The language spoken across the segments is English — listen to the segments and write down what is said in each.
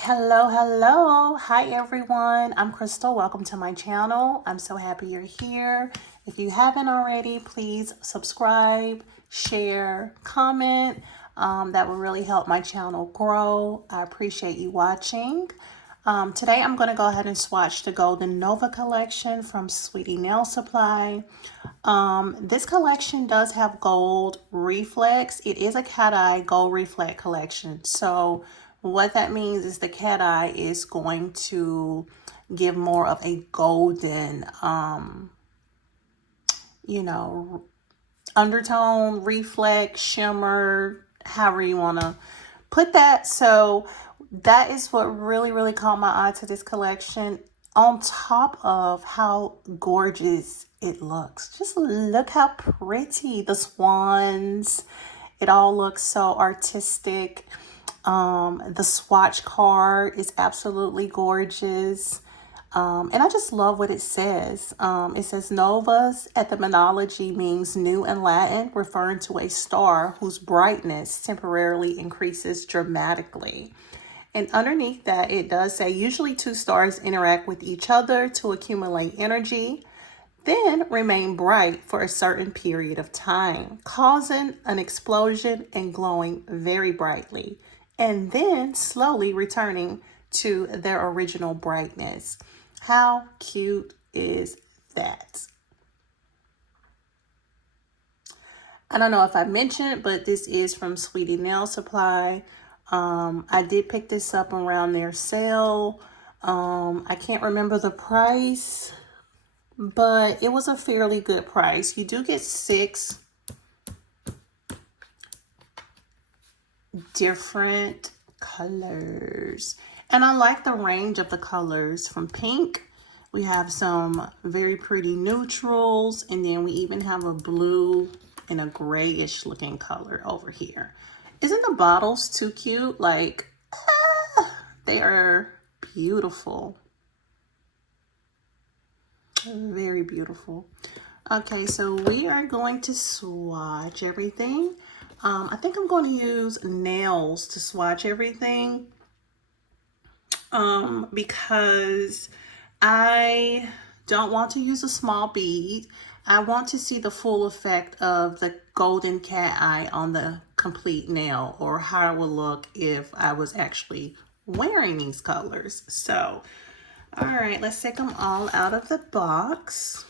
Hello, hello. Hi, everyone. I'm Crystal. Welcome to my channel. I'm so happy you're here. If you haven't already, please subscribe, share, comment. That will really help my channel grow. I appreciate you watching. Today, I'm going to go ahead and swatch the Golden Nova collection from Sweetie Nail Supply. This collection does have gold reflex. It is a cat eye gold reflect collection. So what that means is the cat eye is going to give more of a golden, you know, undertone, reflect, shimmer, however you want to put that. So that is what really caught my eye to this collection, on top of how gorgeous it looks. Just look how pretty the swans, it all looks so artistic. The swatch card is absolutely gorgeous. And I just love what it says. It says novas etymology means new in Latin, referring to a star whose brightness temporarily increases dramatically. And underneath that, it does say usually two stars interact with each other to accumulate energy, then remain bright for a certain period of time, causing an explosion and glowing very brightly, and then slowly returning to their original brightness. How cute is that? I don't know if I mentioned, but this is from Sweetie Nail Supply. I did pick this up around their sale. I can't remember the price, but it was a fairly good price. You do get 6 different colors. And I like the range of the colors from pink. We have some very pretty neutrals, and then we even have a blue and a grayish looking color over here. Isn't the bottles too cute? Like, they are beautiful. Very beautiful. Okay, so we are going to swatch everything. I think I'm going to use nails to swatch everything because I don't want to use a small bead. I want to see the full effect of the golden cat eye on the complete nail, or how it would look if I was actually wearing these colors. So, all right, let's take them all out of the box.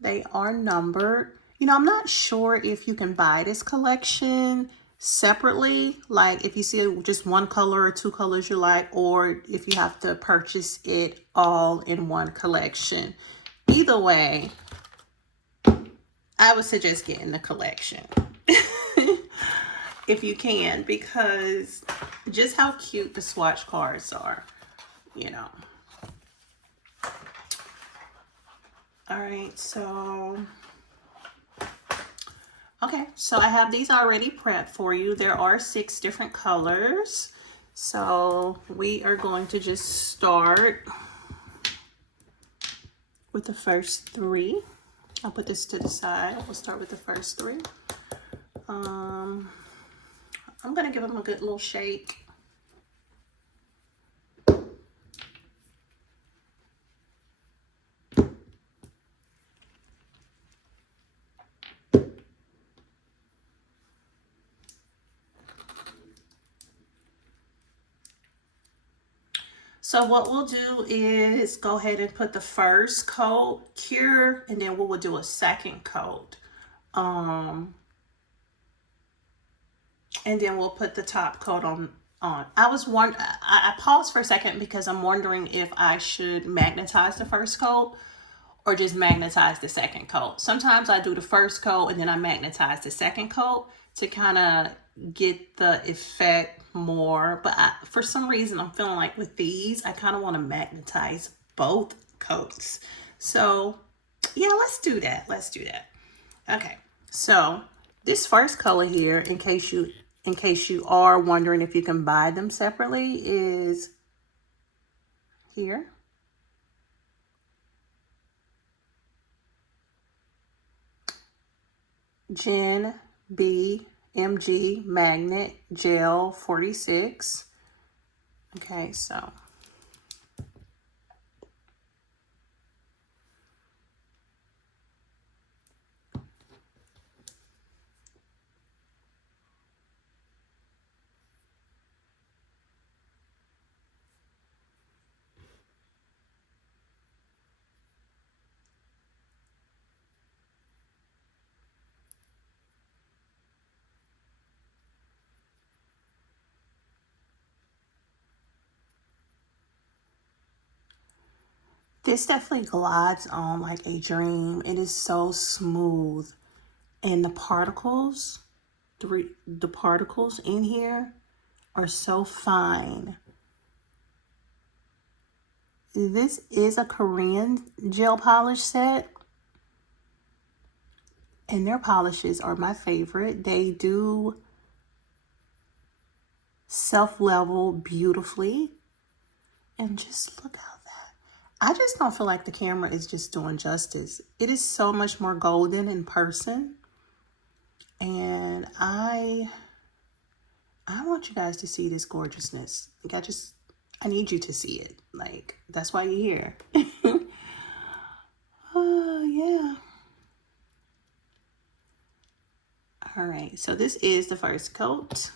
They are numbered. You know, I'm not sure if you can buy this collection separately, like if you see just one color or 2 colors you like, or if you have to purchase it all in one collection. Either way, I would suggest getting the collection if you can, because just how cute the swatch cards are, you know. All right, so okay, so I have these already prepped for you. There are 6 different colors. So we are going to just start with the first 3. I'll put this to the side. We'll start with the first 3. I'm going to give them a good little shake. So what we'll do is go ahead and put the first coat, cure, and then we will do a second coat. And then we'll put the top coat on. I paused for a second because I'm wondering if I should magnetize the first coat or just magnetize the second coat. Sometimes I do the first coat and then I magnetize the second coat to kind of get the effect more. But for some reason, I'm feeling like with these, I kind of want to magnetize both coats. So yeah, let's do that. Let's do that. Okay, so this first color here, in case you are wondering if you can buy them separately, is here. JinB MG Magnet Gel 46. Okay, so this definitely glides on like a dream. It is so smooth. And the particles in here are so fine. This is a Korean gel polish set. And their polishes are my favorite. They do self-level beautifully. And just look how that. I just don't feel like the camera is just doing justice. It is so much more golden in person. And I want you guys to see this gorgeousness. Like I need you to see it. Like, that's why you're here. Oh, yeah. All right, so this is the first coat.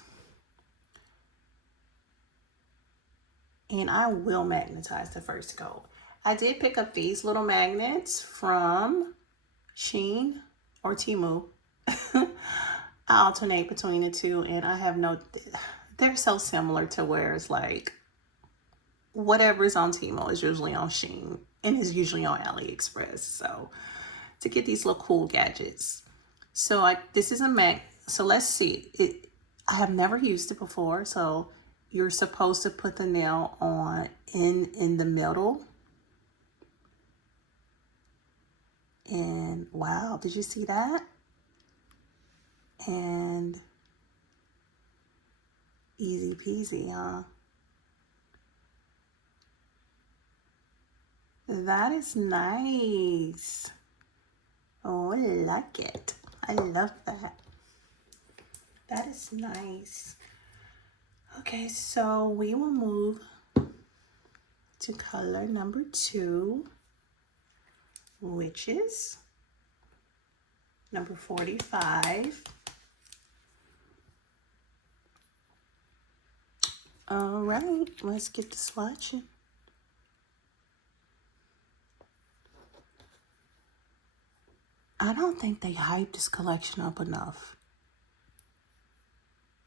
And I will magnetize the first coat. I did pick up these little magnets from Shein or Temu. I alternate between the two, and I have they're so similar to where it's like whatever is on Temu is usually on Shein and is usually on AliExpress. So to get these little cool gadgets. So this is a mag. So let's see. I have never used it before. So you're supposed to put the nail on in the middle. And wow, did you see that? And easy peasy, huh? That is nice. Oh, I like it. I love that. That is nice. Okay, so we will move to color number 2, which is number 45. All right, let's get the swatching. I don't think they hyped this collection up enough.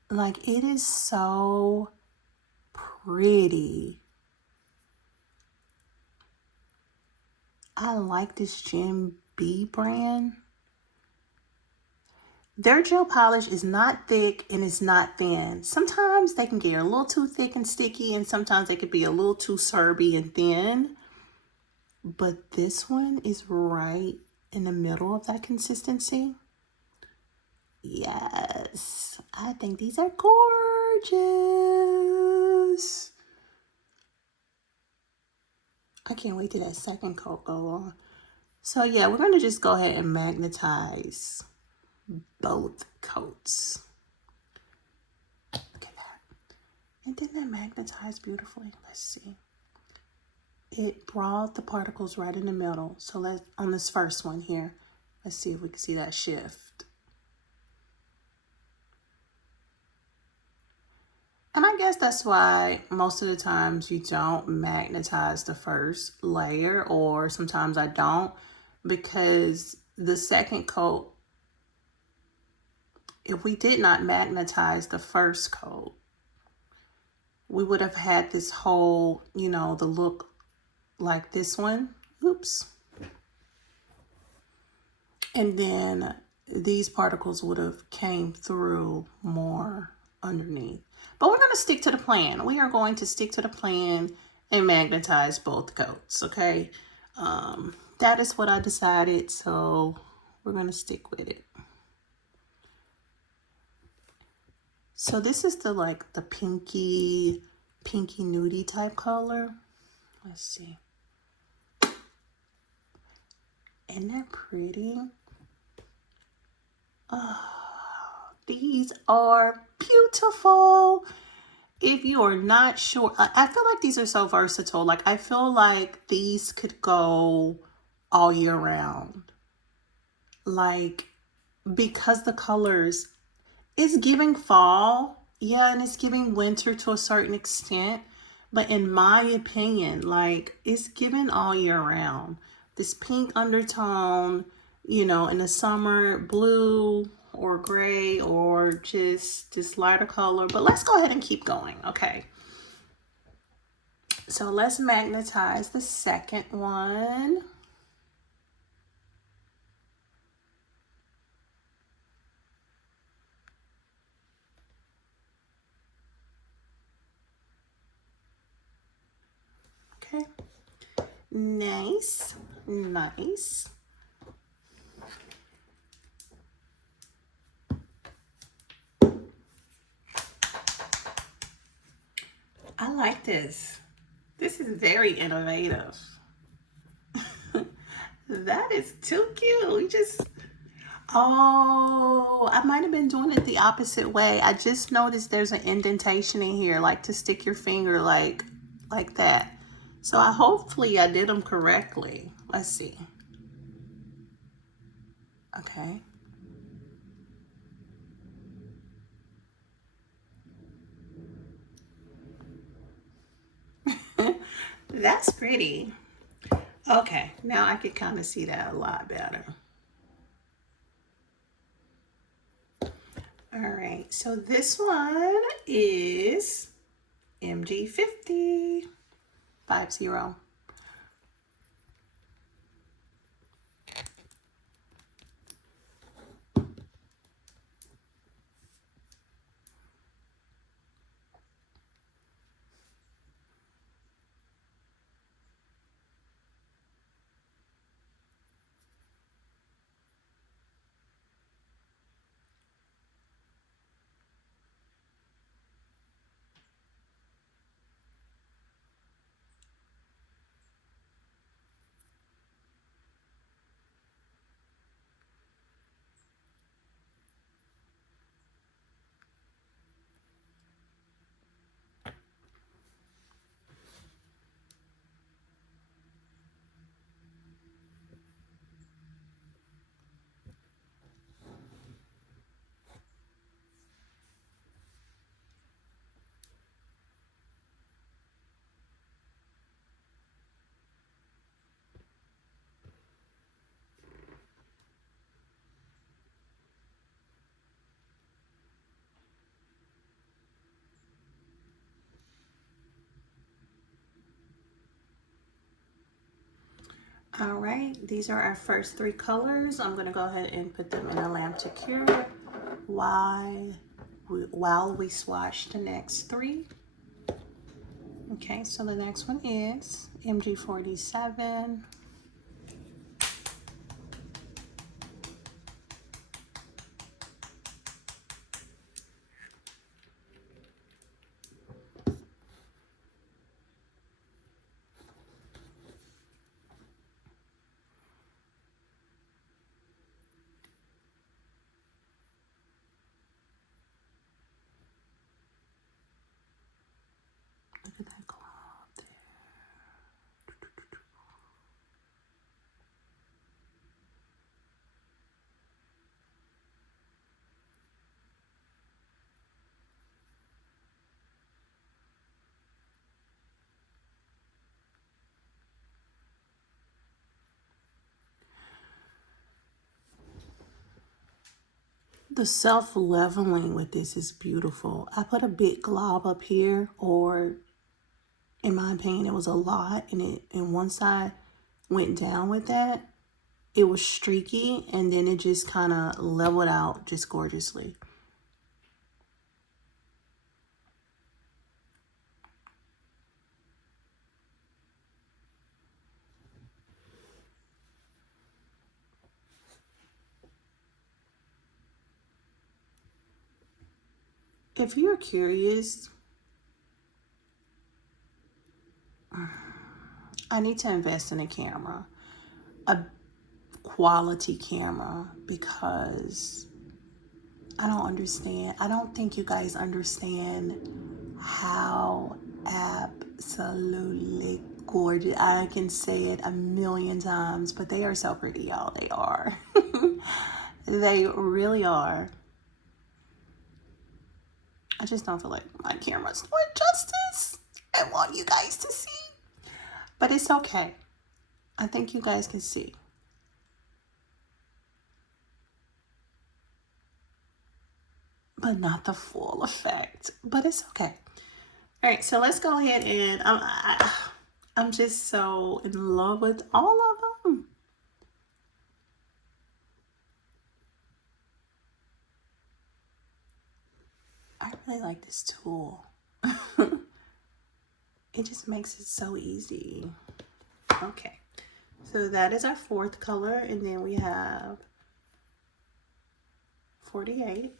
Like, it is so pretty. I like this JinB brand. Their gel polish is not thick and it's not thin. Sometimes they can get a little too thick and sticky, and sometimes they could be a little too serby and thin. But this one is right in the middle of that consistency. Yes, I think these are gorgeous. I can't wait till that second coat go on. So yeah, we're going to just go ahead and magnetize both coats. Look at that. And didn't that magnetize beautifully? Let's see. It brought the particles right in the middle. So let's, on this first one here, let's see if we can see that shift. And I guess that's why most of the times you don't magnetize the first layer, or sometimes I don't, because the second coat, if we did not magnetize the first coat, we would have had this whole, you know, the look like this one. Oops. And then these particles would have came through more underneath. But we're going to stick to the plan. We are going to stick to the plan and magnetize both coats, okay? That is what I decided, so we're going to stick with it. So this is the pinky nudie type color. Let's see. Isn't that pretty? Oh, these are beautiful. if you are not sure, I feel like these are so versatile. Like, I feel like these could go all year round. Like, because the colors, it's giving fall, yeah, and it's giving winter to a certain extent. But in my opinion, like, it's given all year round. This pink undertone, you know, in the summer, blue or gray or just this lighter color. But let's go ahead and keep going, okay? So let's magnetize the second one. Okay. Nice. Nice. I like this. This is very innovative. That is too cute. We just, oh, I might have been doing it the opposite way. I just noticed there's an indentation in here, like to stick your finger like that. So hopefully I did them correctly. Let's see. Okay. That's pretty. Okay, now I can kind of see that a lot better. All right, so this one is MG50, 50. All right, these are our first three colors. I'm gonna go ahead and put them in a lamp to cure while we swatch the next three. Okay, so the next one is MG47. Look at that cloud there. The self-leveling with this is beautiful. I put a big glob up here, or in my opinion, it was a lot, and once I went down with that, it was streaky, and then it just kind of leveled out just gorgeously. If you're curious, I need to invest in a camera, a quality camera, because I don't understand. I don't think you guys understand how absolutely gorgeous. I can say it a million times, but they are so pretty, y'all. They are. They really are. I just don't feel like my camera's doing justice. I want you guys to see. But it's okay. I think you guys can see. But not the full effect. But it's okay. All right, so let's go ahead and I'm just so in love with all of them. I really like this tool. It just makes it so easy. Okay, so that is our fourth color, and then we have 48.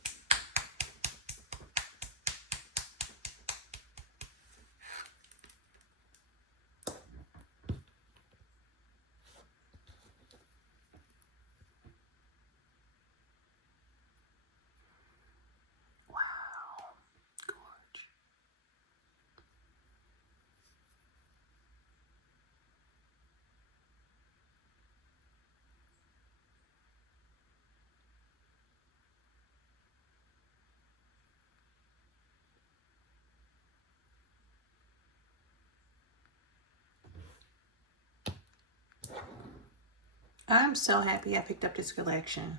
I'm so happy I picked up this collection,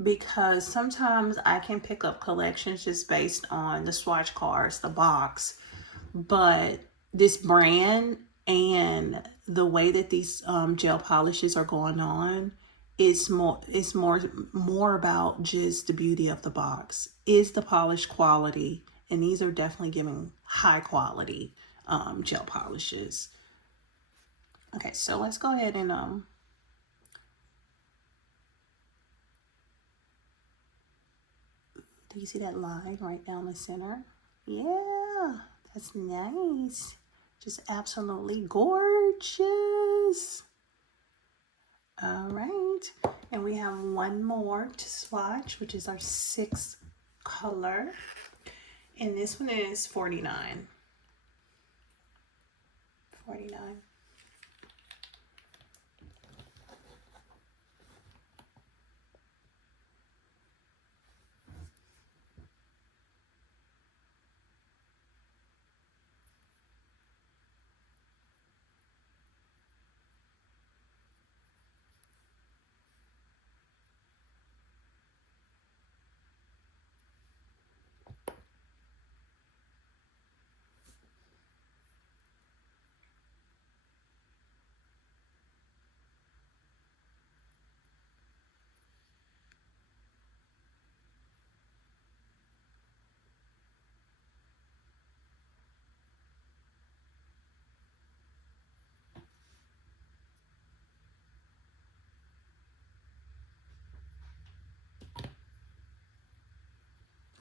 because sometimes I can pick up collections just based on the swatch cards, the box, but this brand and the way that these gel polishes are going on is more about just the beauty of the box. Is the polish quality? And these are definitely giving high quality gel polishes. Okay, so let's go ahead and do you see that line right down the center? Yeah, that's nice. Just absolutely gorgeous. All right, and we have one more to swatch, which is our sixth color, and this one is 49. 49.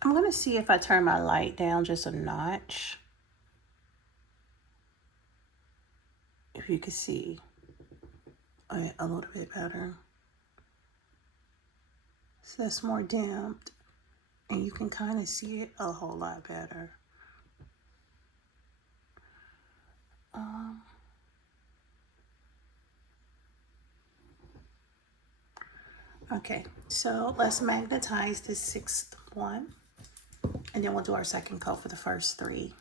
I'm gonna see if I turn my light down just a notch. If you can see a little bit better. So that's more damped, and you can kind of see it a whole lot better. Okay, so let's magnetize this sixth one, and then we'll do our second coat for the first three.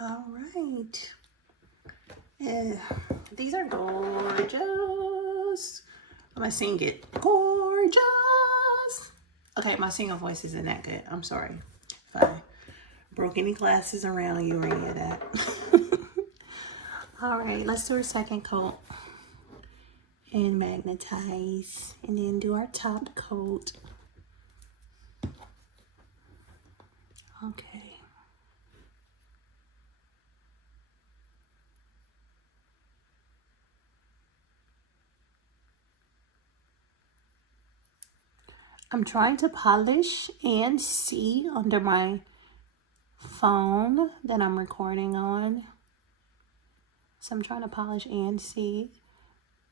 All right. Yeah, these are gorgeous. I'm gonna sing it. Gorgeous. Okay, my singing voice isn't that good. I'm sorry if I broke any glasses around you or any of that. All right, let's do our second coat and magnetize, and then do our top coat. Okay. I'm trying to polish and see under my phone that I'm recording on. So I'm trying to polish and see.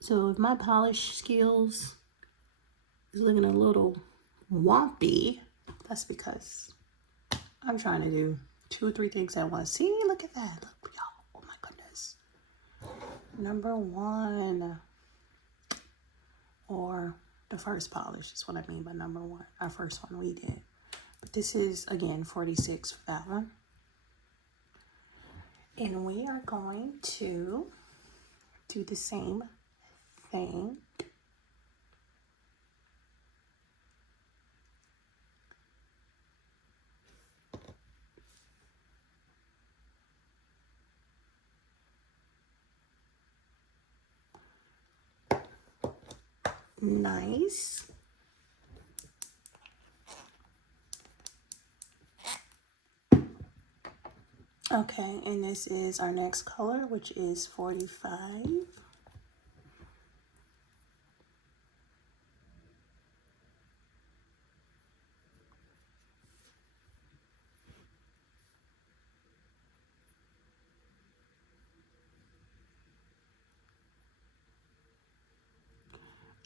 So if my polish skills is looking a little wompy, that's because I'm trying to do 2 or 3 things at once. See, look at that. Look, y'all. Oh my goodness. Number 1. Or the first polish is what I mean by number 1. Our first one we did. But this is, again, 46 for that one. And we are going to do the same thing. Nice. Okay, and this is our next color, which is 45.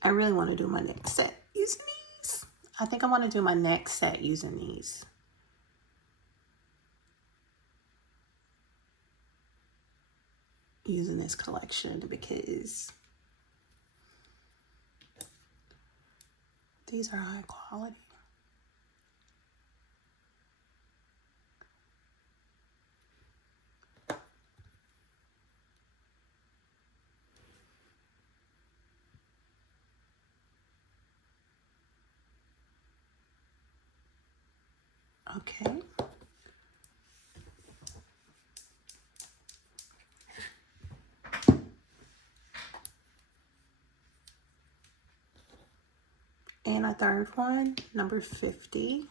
I really want to do my next set using these. I think I want to do my next set using these. Using this collection because these are high quality. Okay. And a third one, number 50.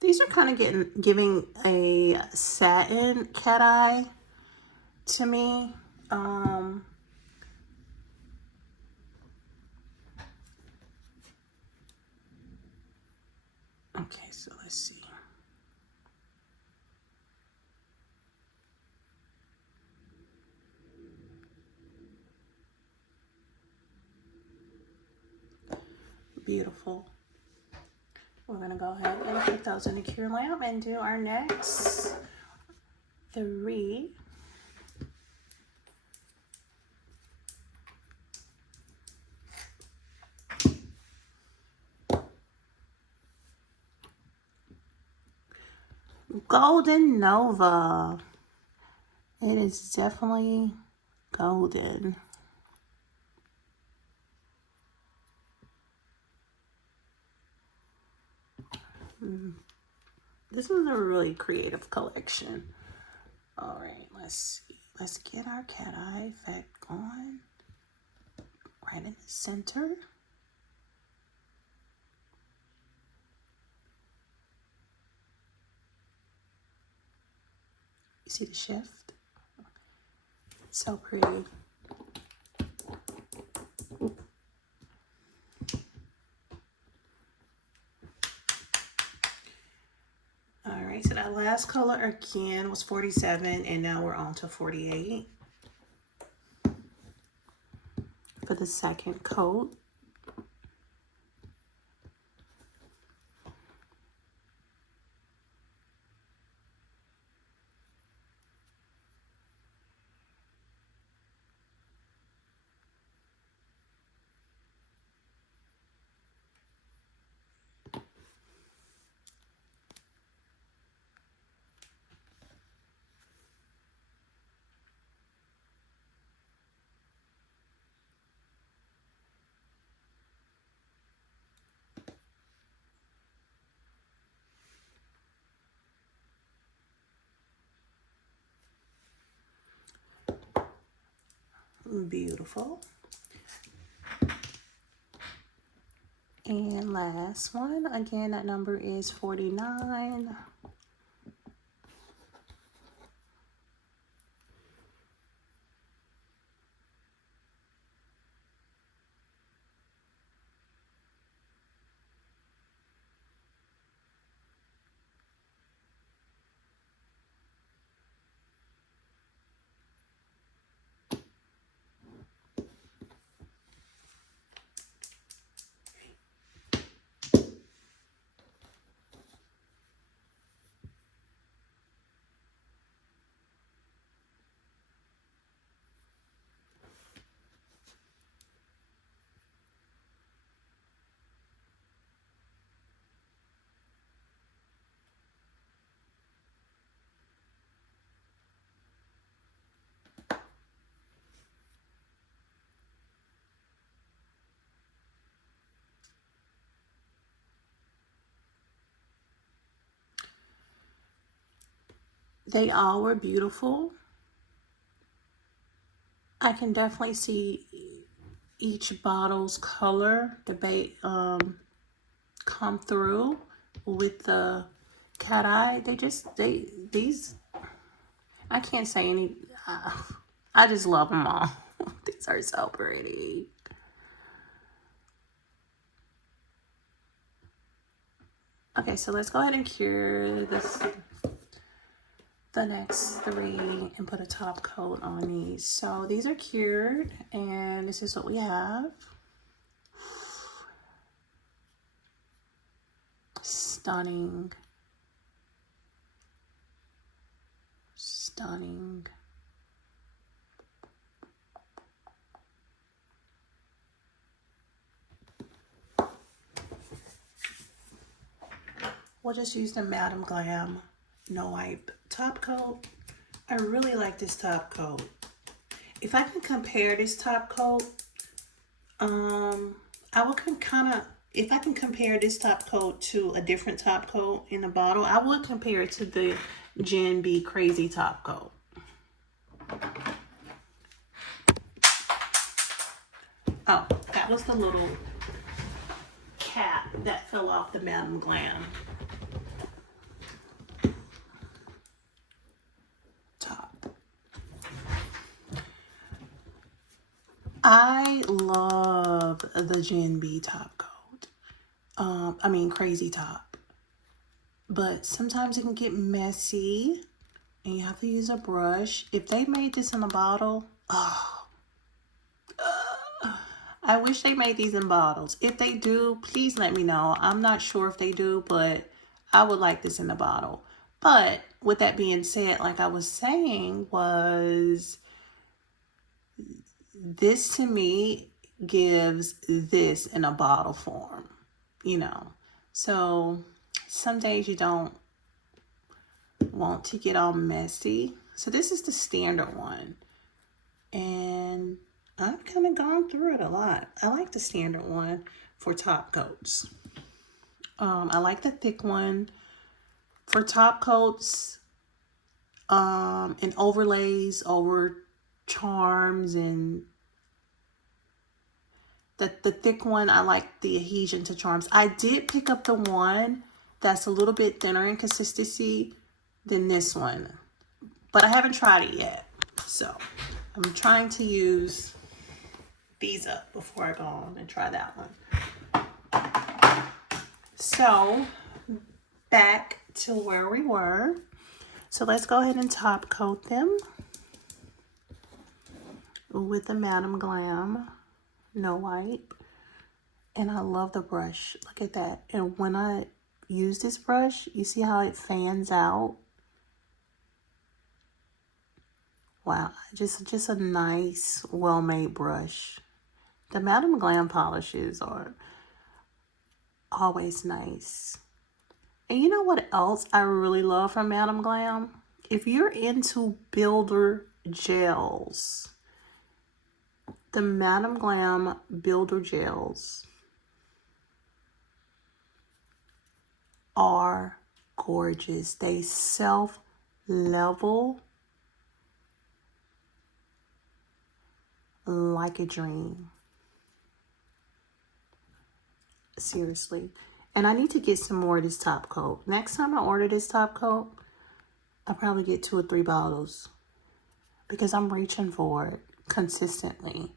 These are kind of giving a satin cat eye to me. Okay, so let's see. Beautiful. We're gonna go ahead and put those in the cure lamp and do our next 3. Golden Nova. It is definitely golden. This is a really creative collection. All right, let's see. Let's get our cat eye effect going. Right in the center. You see the shift? So pretty. All right, so that last color again was 47, and now we're on to 48 for the second coat. Beautiful. And last one, again, that number is 49. They all were beautiful. I can definitely see each bottle's color debate come through with the cat eye. These, I can't say any, I just love them all. These are so pretty. Okay, so let's go ahead and cure the next three and put a top coat on these. So these are cured, and this is what we have. Stunning. Stunning. We'll just use the Madam Glam No Wipe top coat. I really like this top coat. If I can compare this top coat, if I can compare this top coat to a different top coat in the bottle, I would compare it to the JinB Crazy top coat. Oh, that was the little cap that fell off the Madam Glam top. I love the JinB top coat. Crazy top. But sometimes it can get messy and you have to use a brush. If they made this in a bottle, I wish they made these in bottles. If they do, please let me know. I'm not sure if they do, but I would like this in a bottle. But with that being said, like I was saying, was this to me gives this in a bottle form, you know. So some days you don't want to get all messy. So this is the standard one. And I've kind of gone through it a lot. I like the standard one for top coats. I like the thick one for top coats and overlays over charms, and the thick one, I like the adhesion to charms. I did pick up the one that's a little bit thinner in consistency than this one, but I haven't tried it yet. So I'm trying to use these up before I go on and try that one. So back to where we were. So let's go ahead and top coat them with the Madam Glam No Wipe. And I love the brush. Look at that. And when I use this brush, you see how it fans out? Wow, just a nice, well-made brush. The Madam Glam polishes are always nice. And you know what else I really love from Madam Glam? If you're into builder gels, the Madam Glam builder gels are gorgeous. They self-level. like a dream. Seriously. And I need to get some more of this top coat. Next time I order this top coat, I'll probably get 2 or 3 bottles because I'm reaching for it consistently.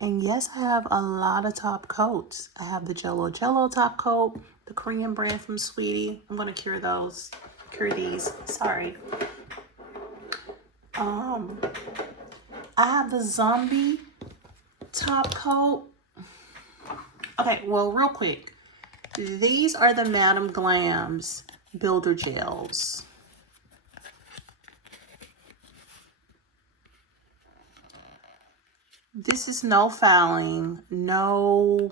And yes, I have a lot of top coats. I have the Jello top coat, the Korean brand from Sweetie. I'm going to cure these. Sorry. I have the Zombie top coat. Okay, well, real quick. These are the Madam Glam's Builder Gels. This is no fouling, no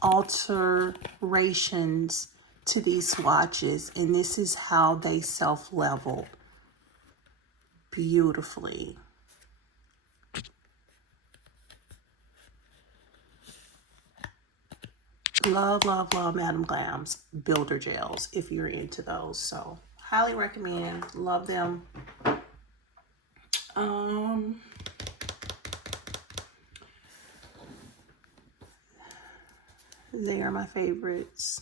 alterations to these swatches, and this is how they self-level beautifully. Love, love, love Madam Glam's Builder Gels if you're into those. So highly recommend. Love them. They are my favorites.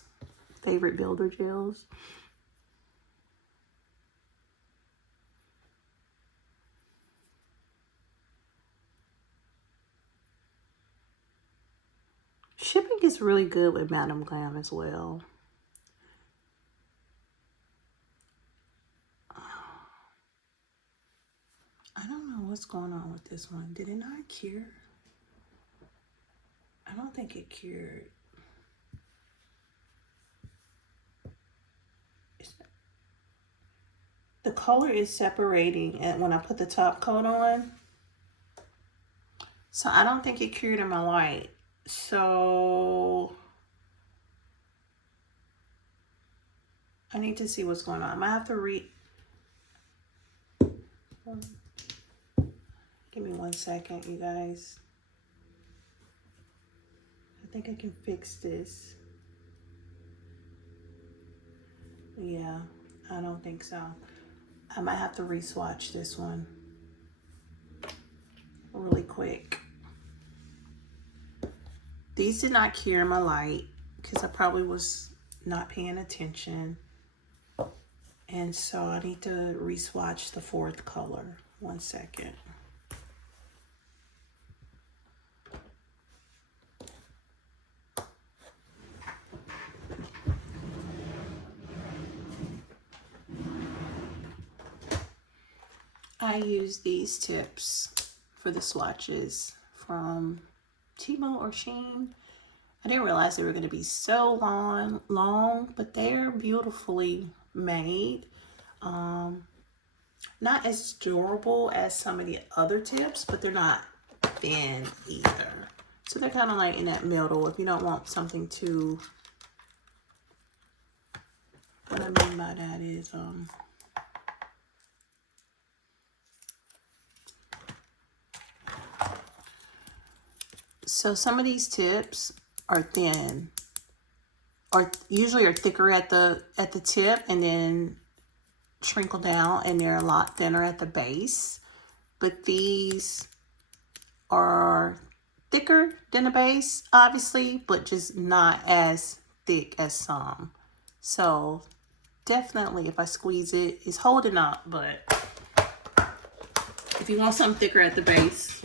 Favorite Builder Gels. Shipping is really good with Madam Glam as well. I don't know what's going on with this one. Did it not cure? I don't think it cured. The color is separating and when I put the top coat on. So I don't think it cured in my light. So I need to see what's going on. I might have to give me 1 second, you guys. I think I can fix this. Yeah, I don't think so. I might have to re-swatch this one really quick. These did not cure my light because I probably was not paying attention. And so I need to re-swatch the 4th color. 1 second. I use these tips for the swatches from Timo or Shein. I didn't realize they were going to be so long, but they're beautifully made. Not as durable as some of the other tips, but they're not thin either. So they're kind of like in that middle if you don't want something too, what I mean by that is, so some of these tips are thin, or usually are thicker at the tip and then trickle down, and they're a lot thinner at the base. But these are thicker than the base, obviously, but just not as thick as some. So definitely, if I squeeze it, it's holding up, but if you want something thicker at the base,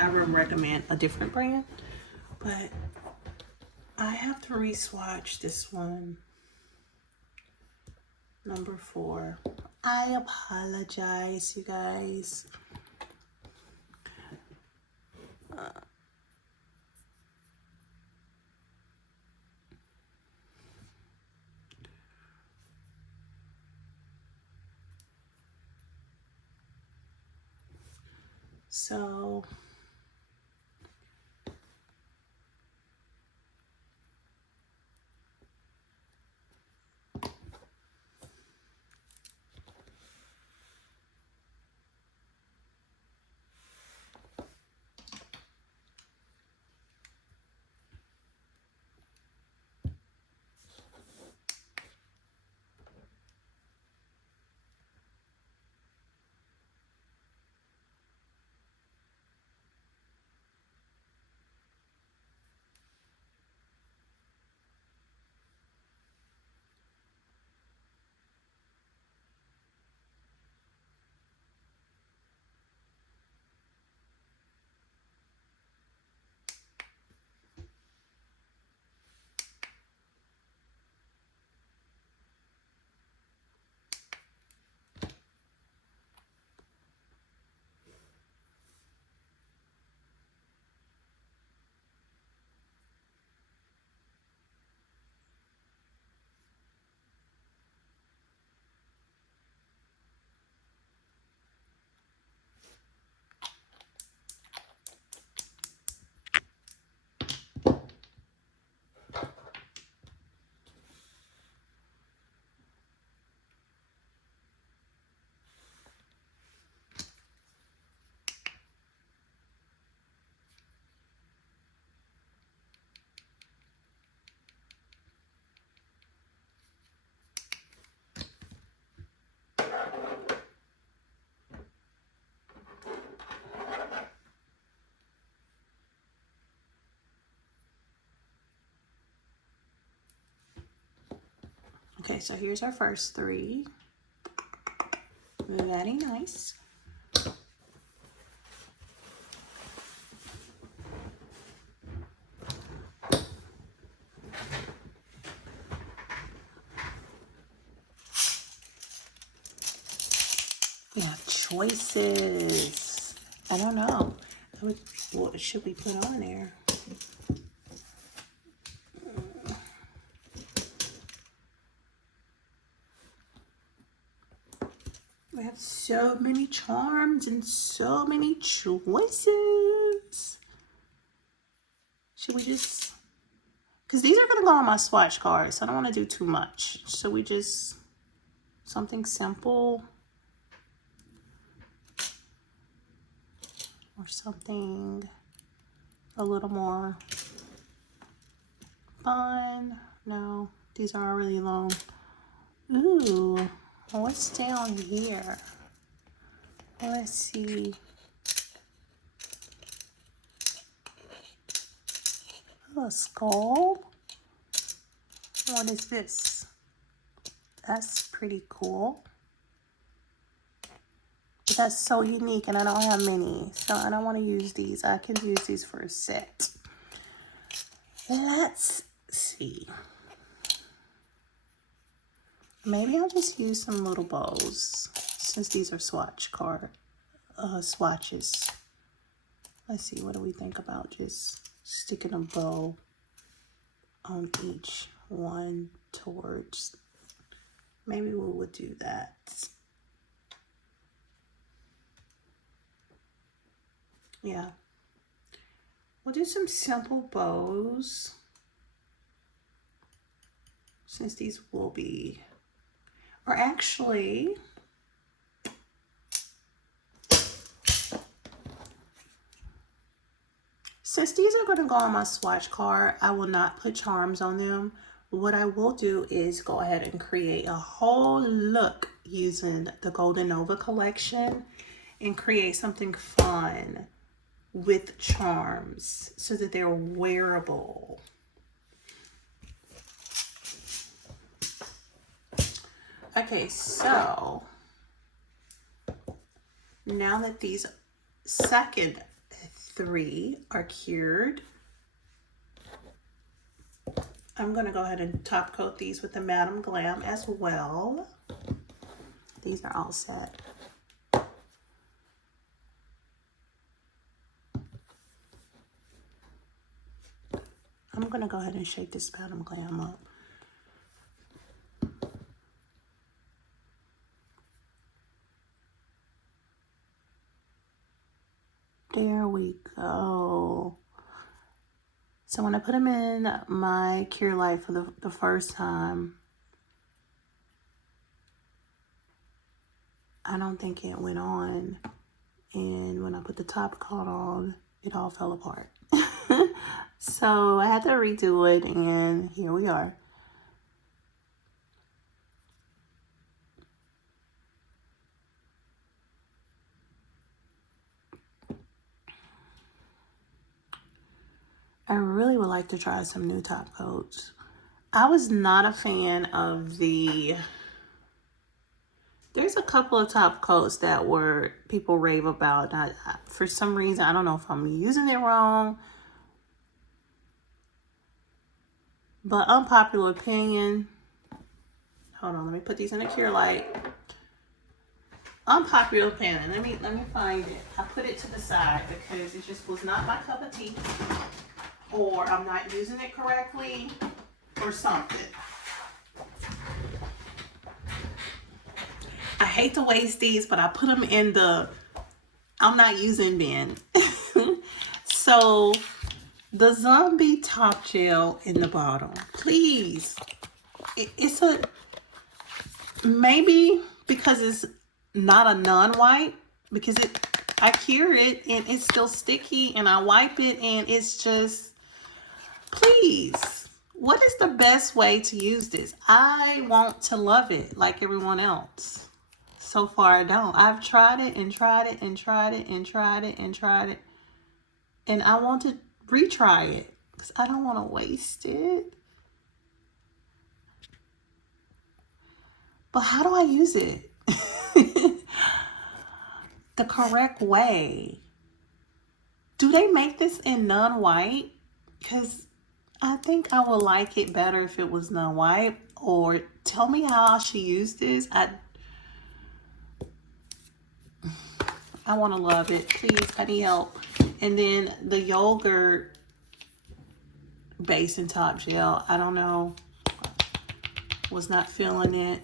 I would recommend a different brand. But I have to re-swatch this one. Number 4. I apologize, you guys. So Okay, so here's our first 3. Very nice. We have choices. I don't know. What should we put on there? We have so many charms and so many choices. Should we just... Because these are going to go on my swatch cards, so I don't want to do too much. So we just... Something simple. Or something a little more fun. No, these are really long. Ooh, what's down here? Let's see. A skull? What is this? That's pretty cool. But that's so unique and I don't have many. So I don't want to use these. I can use these for a set. Let's see. Maybe I'll just use some little bows since these are swatches. Let's see, what do we think about just sticking a bow on each one towards, maybe we would do that. Yeah, we'll do some simple bows since these will be, or actually, since these are going to go on my swatch card, I will not put charms on them. What I will do is go ahead and create a whole look using the Golden Nova collection and create something fun with charms so that they're wearable. Okay, so now that these second 3 are cured, I'm going to go ahead and top coat these with the Madam Glam as well. These are all set. I'm going to go ahead and shake this Madam Glam up. There we go. So when I put them in my Cure Light for the first time, I don't think it went on. And when I put the top coat on, it all fell apart. So I had to redo it, and here we are. I really would like to try some new top coats. I was not a fan of there's a couple of top coats that people rave about. For some reason, I don't know if I'm using it wrong, but unpopular opinion. Hold on, let me put these in a Cure Light. Unpopular opinion. Let me find it. I put it to the side because it just was not my cup of tea, or I'm not using it correctly, or something. I hate to waste these, but I put them in the I'm not using bin. So the Zombie Top Gel in the bottom, please. It's a, maybe because it's not a non-wipe, because I cure it and it's still sticky, and I wipe it and it's just, please, what is the best way to use this? I want to love it like everyone else. So far I don't. I've tried it and tried it and tried it and tried it and tried it, and I want to retry it because I don't want to waste it. But how do I use it? The correct way. Do they make this in non-white? Because I think I would like it better if it was non-white. Or tell me how I should use this. I want to love it. Please, I need help. And then the yogurt base and top gel. I don't know. Was not feeling it.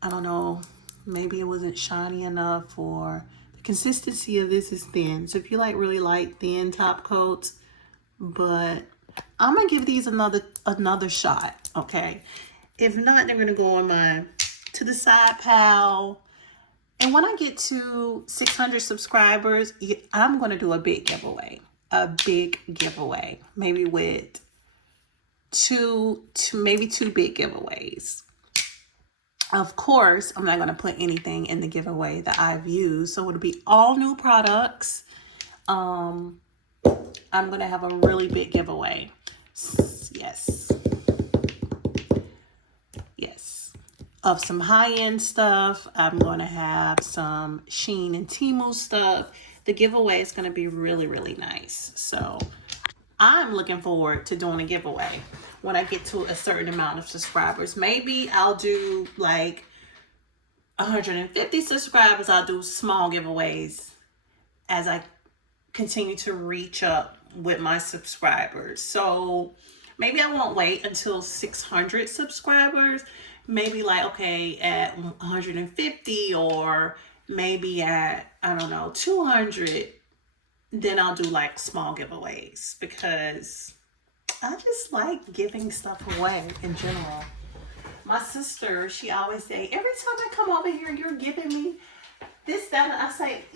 I don't know. Maybe it wasn't shiny enough, or the consistency of this is thin. So if you like really light, thin top coats, but I'm gonna give these another shot. Okay. If not, they're gonna go on my to the side pile. And when I get to 600 subscribers, I'm going to do a big giveaway. A big giveaway. Maybe with maybe two big giveaways. Of course, I'm not going to put anything in the giveaway that I've used. So it'll be all new products. I'm going to have a really big giveaway. Yes. Yes. Of some high-end stuff. I'm going to have some Shein and Temu stuff. The giveaway is going to be really, really nice. So I'm looking forward to doing a giveaway when I get to a certain amount of subscribers. Maybe I'll do like 150 subscribers. I'll do small giveaways as I continue to reach up with my subscribers. So maybe I won't wait until 600 subscribers. Maybe like, okay, at 150, or maybe at, I don't know, 200, then I'll do like small giveaways, because I just like giving stuff away in general. My sister, she always say, every time I come over here, you're giving me this, that, and I say,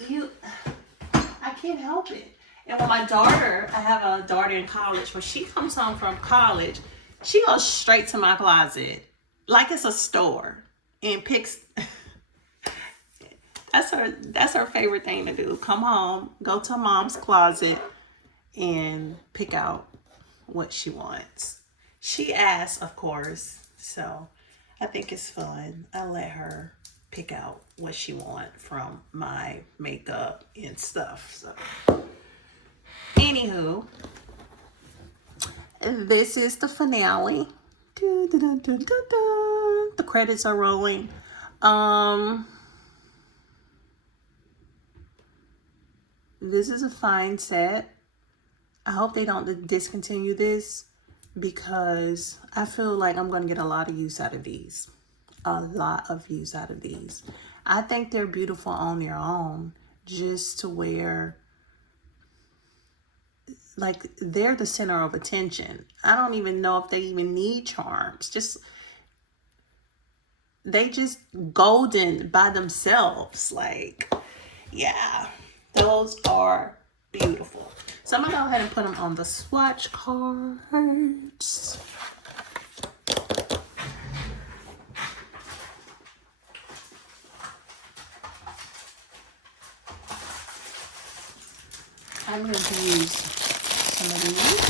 I can't help it. And when my daughter, I have a daughter in college, when she comes home from college, she goes straight to my closet like it's a store and picks. That's her favorite thing to do. Come home, go to mom's closet, and pick out what she wants. She asks, of course, so I think it's fun. I let her pick out what she wants from my makeup and stuff. So, anywho, this is the finale. The credits are rolling. This is a fine set. I hope they don't discontinue this, because I feel like I'm going to get a lot of use out of these. A lot of use out of these. I think they're beautiful on their own, just to where, like, they're the center of attention. I don't even know if they even need charms. They just golden by themselves. Like, yeah, those are beautiful. So I'm going to go ahead and put them on the swatch cards. I'm going to use some of these.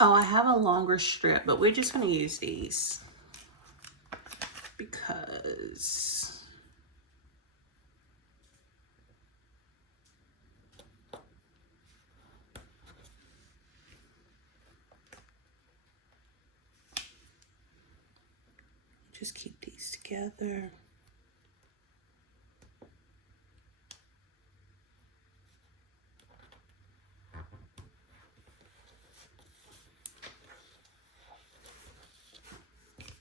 Oh, I have a longer strip, but we're just going to use these because just keep these together.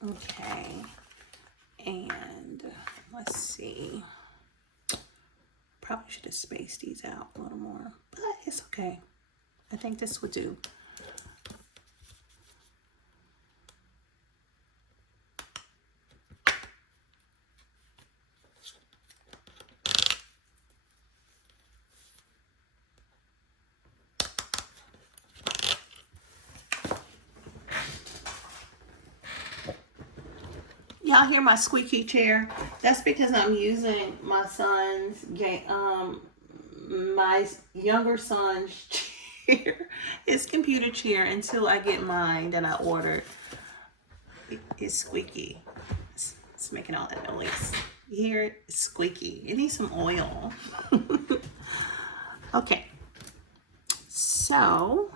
Okay, and let's see. Probably should have spaced these out a little more, but it's okay. I think this would do. Y'all hear my squeaky chair? That's because I'm using my son's my younger son's chair, his computer chair, until I get mine that I ordered. It's squeaky. It's making all that noise. You hear it? It's squeaky. It needs some oil. Okay. So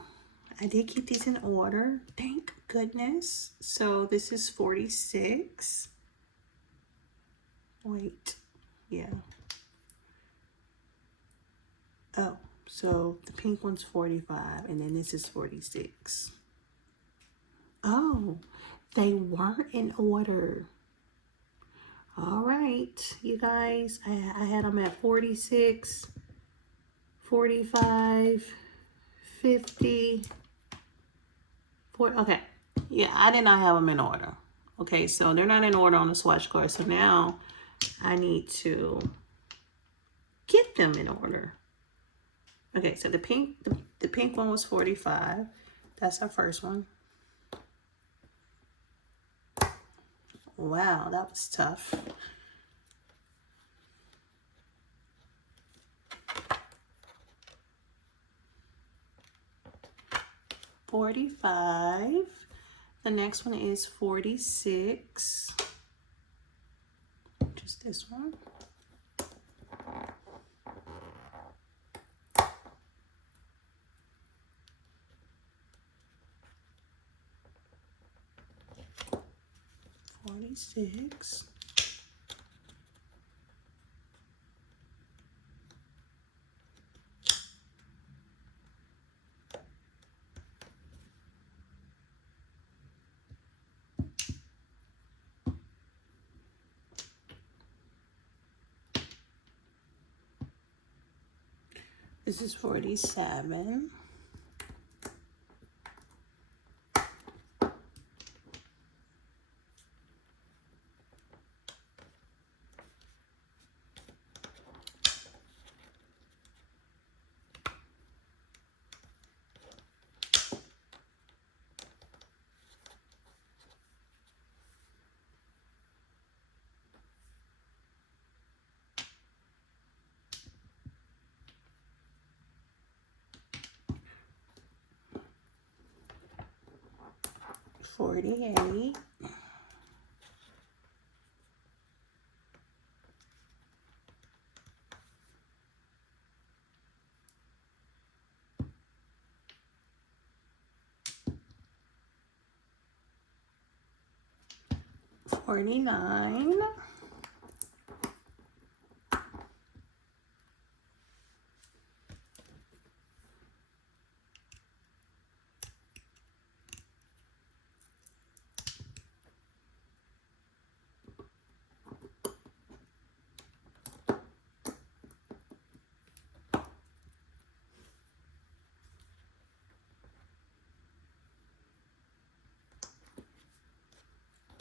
I did keep these in order. Thank goodness. So this is 46. Wait. Yeah. Oh, so the pink one's 45 and then this is 46. Oh, they weren't in order. All right, you guys, I had them at 46, 45, 50, 40. Okay, yeah, I did not have them in order. Okay, so they're not in order on the swatch card. So now I need to get them in order. Okay, so the pink one was 45. That's our first one. Wow, that was tough. $45. The next one is 46. Just this one. $46. This is 47. $48. $49.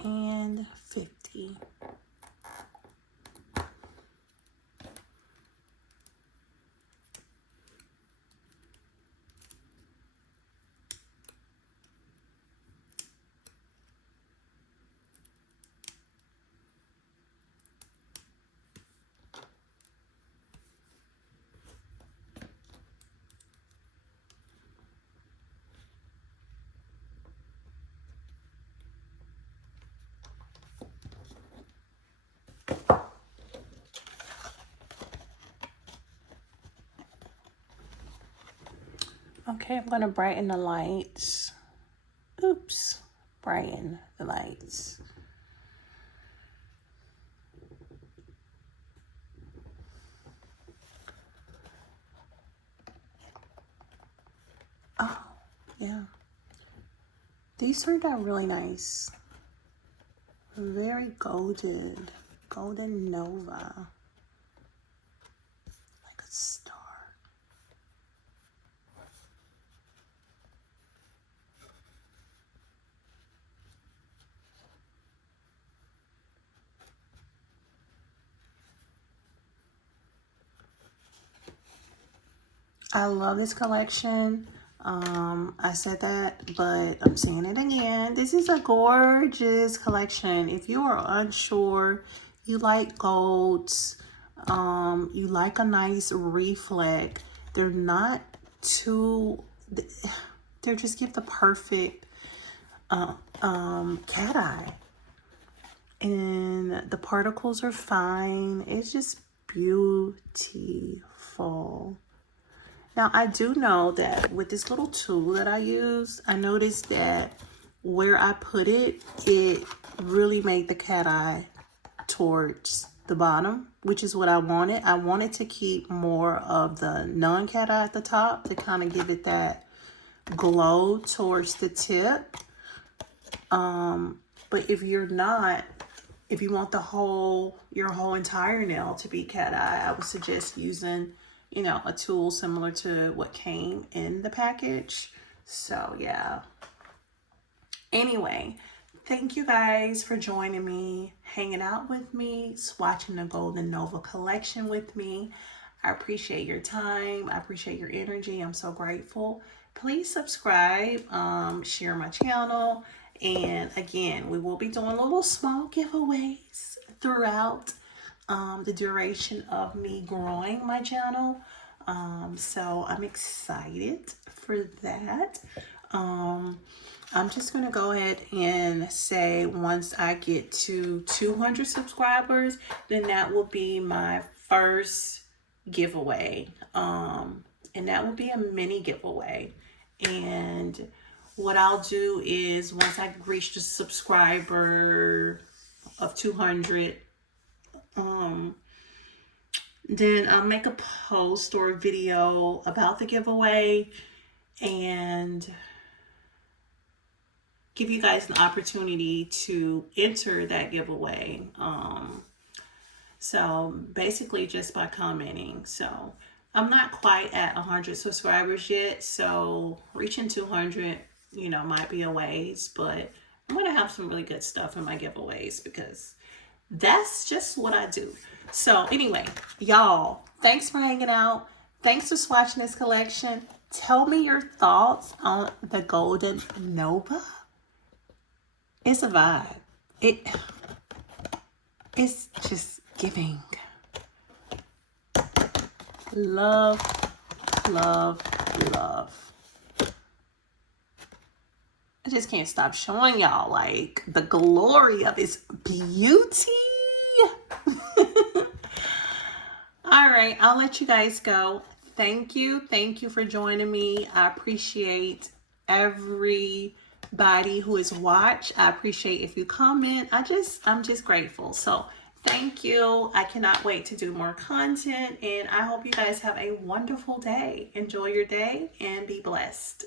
And 50. Okay, I'm going to brighten the lights. Oops, brighten the lights. Oh, yeah. These turned out really nice. Very golden. Golden Nova. Like a star. I love this collection. I said that, but I'm saying it again. This is a gorgeous collection. If you are unsure, you like golds, you like a nice reflect. They're not too, they're just give the perfect cat eye. And the particles are fine. It's just beautiful. Now, I do know that with this little tool that I use, I noticed that where I put it, it really made the cat eye towards the bottom, which is what I wanted. I wanted to keep more of the non-cat eye at the top to kind of give it that glow towards the tip. But if you're not, if you want your whole entire nail to be cat eye, I would suggest using, you know, a tool similar to what came in the package. So yeah. Anyway, thank you guys for joining me, hanging out with me, swatching the Golden Nova collection with me. I appreciate your time. I appreciate your energy. I'm so grateful. Please subscribe, share my channel. And again, we will be doing little small giveaways throughout the duration of me growing my channel. So I'm excited for that. I'm just going to go ahead and say once I get to 200 subscribers, then that will be my first giveaway. And that will be a mini giveaway. And what I'll do is once I reach the subscriber of 200, then I'll make a post or a video about the giveaway and give you guys an opportunity to enter that giveaway. So basically just by commenting. So I'm not quite at 100 subscribers yet, so reaching 200, you know, might be a ways, but I'm going to have some really good stuff in my giveaways because that's just what I do. So anyway, y'all, thanks for hanging out. Thanks for swatching this collection. Tell me your thoughts on the Golden Nova. It's a vibe. It's just giving. Love, love, love. I just can't stop showing y'all like the glory of its beauty. All right, I'll let you guys go. Thank you for joining me. I appreciate everybody who has watched. I appreciate if you comment. I'm just grateful. So thank you. I cannot wait to do more content, and I hope you guys have a wonderful day. Enjoy your day and be blessed.